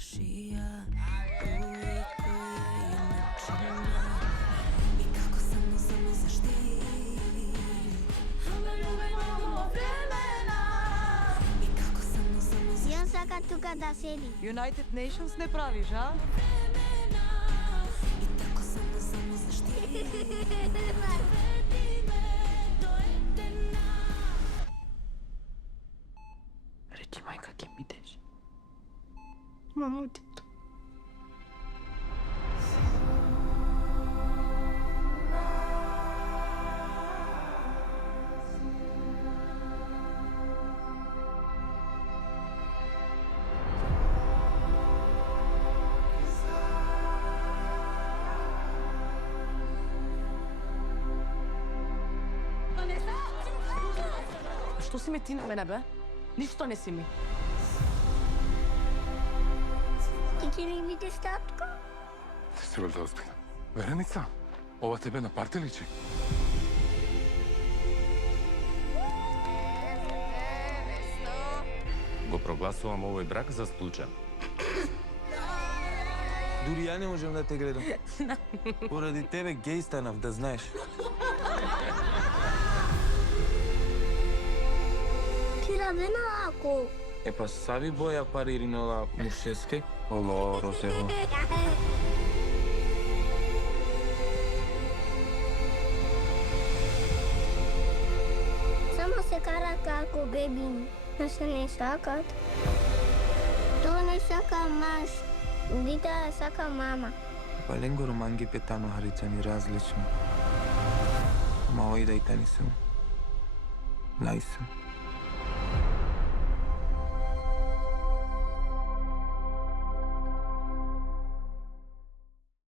savršija, koliko je inačina i kako samo zašti. Vremena i kako samo zašti. I on saka tuka da sedi. United Nations ne praviš, a? I tako samo zašti. Речи, майка, ке ми идеш? Мамо, детето. Što si me ti na mene, be? Ništa ne si mi. Ti će li vidjeti tatko? Ti si valjda ozbiljna. Verenica, ova tebe na parti liči. Го прогласувам овој брак за случај. Дури ја не можем да те гледам. Поради тебе геј станав, да знаеш. Ти равена ако. Па сави боја париринала мушеске. Оло, Росево. Само се кара како бебини. Да се не сакат. Тоа не сака маж. Дите сака мама. Па ленгоро манги петано харицани различно. Ма ојда и тани сум. Најсум.